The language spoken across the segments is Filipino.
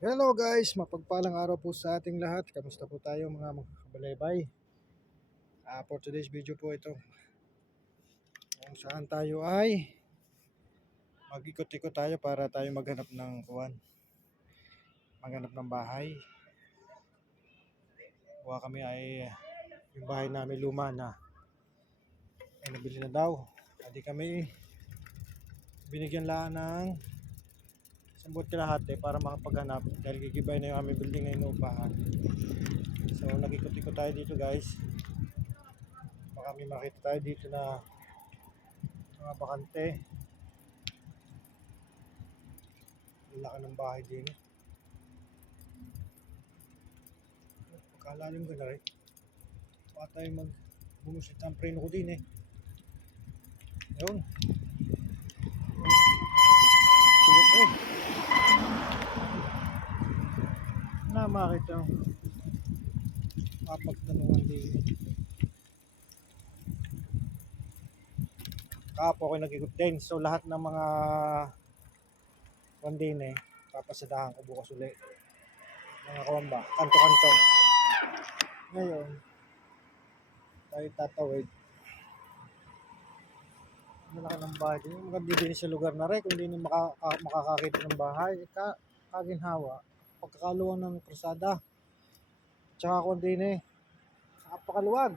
Hello guys, mapagpalang araw po sa ating lahat. Kamusta po tayo mga kabalaybay? For today's video po ito, kung saan tayo ay mag-ikot-ikot tayo para tayo maghanap ng maghanap ng bahay. Kuha kami ay yung bahay namin luma na ay nabili na daw. Hindi kami binigyan lang ng 10 kalahati para makapaghanap dahil gigibay na yung aming building na inuupahan. So nag-ikot-ikot tayo dito guys. Baka may makita tayo dito na mga bakante. Laki ng bahay din. Pagkalalim ko na rin. Baka tayo bumusit ang preno ko din eh. Ayun. Tigot eh. Na makita. Mapagtanungan din. Kapo ako nag-ikot din. So lahat ng mga din eh. Papasadahan ko bukas ulit. Mga kawamba. Kanto-kanto. Ngayon. Tayo tatawid. Malaki ng bahay din. Maganda din sa lugar na rin. Kung hindi makakakita ng bahay. Kaginhawa. Pagkakaluwang ng krusada. Tsaka kung din eh. Napakaluwag.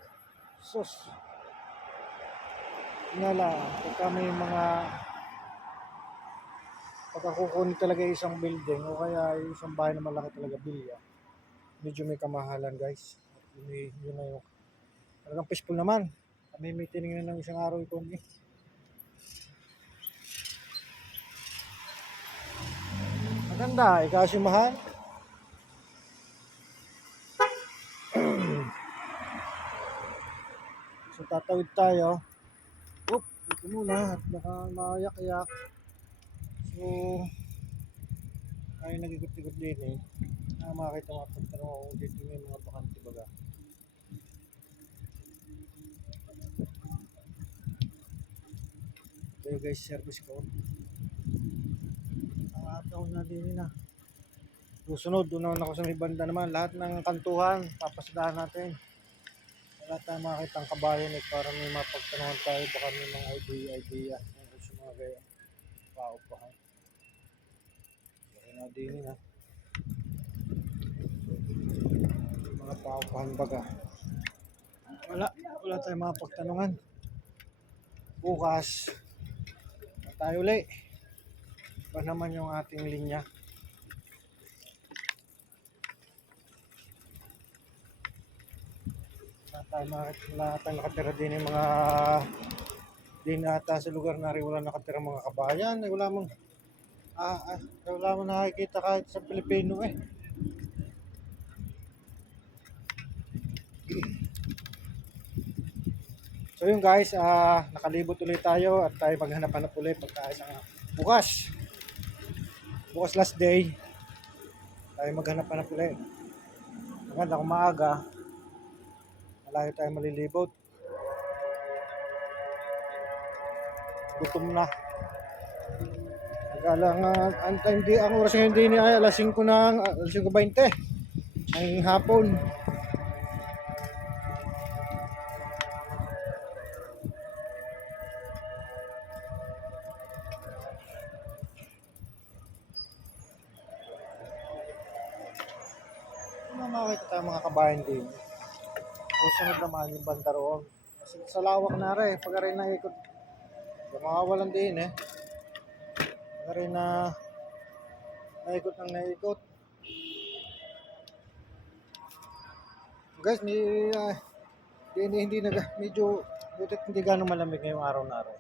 Sus. Nala. Pagka may mga pagkakukunin talaga isang building o kaya isang bahay na malaki talaga bilya. Medyo may kamahalan guys. Yun na yung talagang peaceful naman. Kami may tinignan ng isang araw ito eh. Maganda, ikasimahan. So tatawid tayo. Ito muna at baka mayak-yak. So tayo nag-ikot-ikot din eh. Makakita mga pagtanong kung dito may mga bakante baga. Ito guys, service ko. Nakataon na din na. Susunod, unahan ako sa may banda naman. Lahat ng kantuhan, papasadahan natin. Wala tayong makakita ang kabayan eh, para may mapagtanungan tayo. Baka may mga idea. Sa mga gaya. Paupahan. Kaya na din na. Mga paupahan baga. Wala tayong mapagtanungan. Bukas. Tayo ulit. Ba naman yung ating linya. Lahat tayo nakatira din yung mga din ata sa lugar na rin wala nakatira mga kabayan. Wala mong nakikita kahit sa Pilipino eh. So yun guys, nakalibot ulit tayo at tayo maghanap-hanap ulit bukas last day tayo maghanap-hanap ulit. Maganda kung maaga malayo tayo malilibot, gutom na ang oras ngayon din ay alas 5 ng alas 5:20 ng hapon. Makikita tayo mga kabayan din. Susunod naman yung banda roon. Kasi sa lawak na rin, pag rin naikot, makawalan din eh. Pag rin na naikot ng naikot. Guys, medyo butit hindi gano'ng malamig ngayong araw na araw.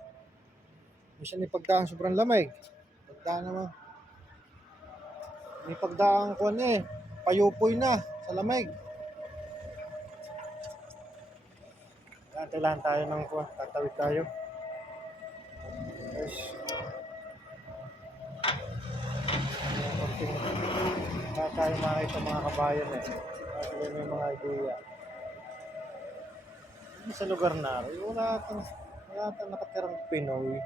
Minsan pagdaan sobrang lamig. Pagdaan naman. May pagdaan ko payupoy na sa lamig. Kailangan tayo ng tatawid tayo. Guys. Kaya tayo makita mga kabayan eh. Kasi may mga idea. Sa lugar na rin, wala kang nakatirang Pinoy.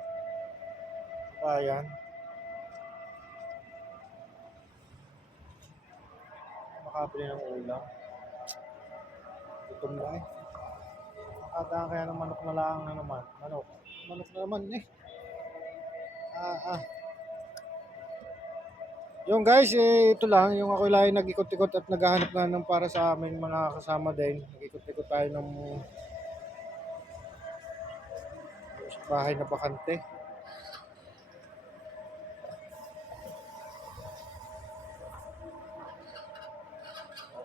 Kabayan. makabili ng ulam. Gutom na eh. Nakadaan kaya ng manok na lang na naman. Manok na naman eh. Yung guys, ito lang, yung ako lang nag-ikot-ikot at naghahanap nga ng para sa amin mga kasama din. Nag-ikot-ikot tayo ng bahay na bakante.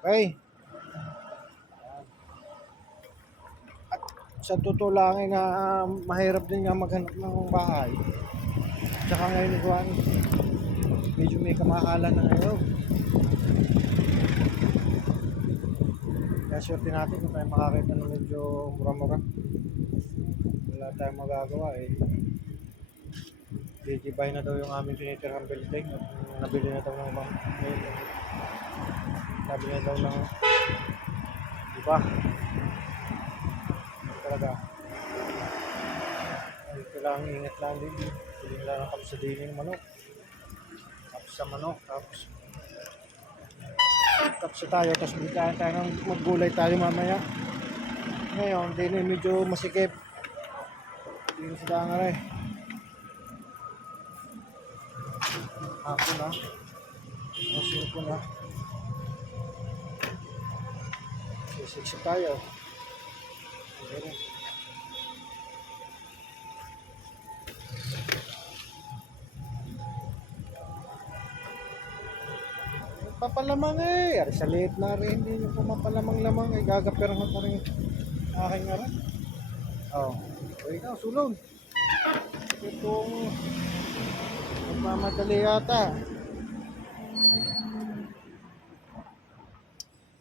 Okay. At sa totoo lang ay nga mahirap din nga maghanap ng bahay. Tsaka ngayon iguan, medyo may kamahalan na ngayon. Kaya swerte natin kung tayo makakita ng medyo mura-mura. Wala tayong magagawa eh. Ditibay na daw yung aming tinitirang building at nabili na daw ng nabili na daw ng iba. Talaga. Ay, kailangan ingat lang din. Pili lang ang kapsa din yung manok. Kapsa manok, tapos kapsa tayo, tapos bigyan tayo ng maggulay tayo mamaya. Ngayon, din eh, medyo masikip. Hindi sa dangaray. Ako na. Masikip ko na. Sisiksip tayo. Okay. Papalamang eh. Ari sa liit na rin. Hindi nyo pumapalamang-lamang eh. Gagapirang ko rin aking nga rin. Oh. Okay na. Sulong. Itong magmamadali yata.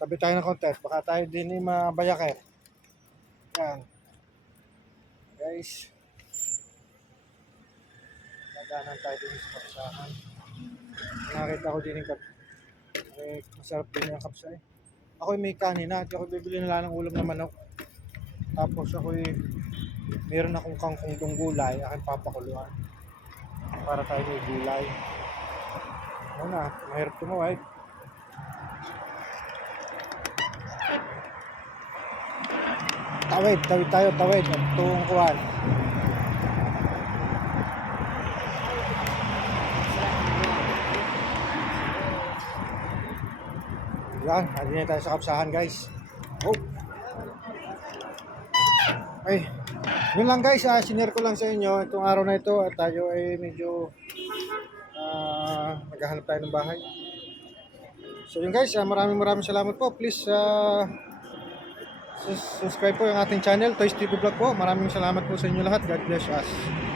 Tabi tayo ng konti. Baka tayo din eh mabayak eh. Yan. Guys. Naganan tayo din sa kapsahan. Nakita ko din yung masarap din yung kapsa eh. Ako may kanina. At ako bibili na lang ng ulam na manok. Tapos ako meron akong kangkong gulay. Aking papakuluan. Para tayo may gulay. Ano na. Mahirap tumawid. Tawid tayo. At tuwang kuwan. Yan, hindi na tayo sa kapsahan guys. Oh. Ay, yun lang guys, sinare ko lang sa inyo itong araw na ito at tayo ay medyo maghahanap tayo ng bahay. So yun guys, maraming salamat po. Please subscribe po yung ating channel, Toys TV Vlog po. Maraming salamat po sa inyo lahat. God bless us.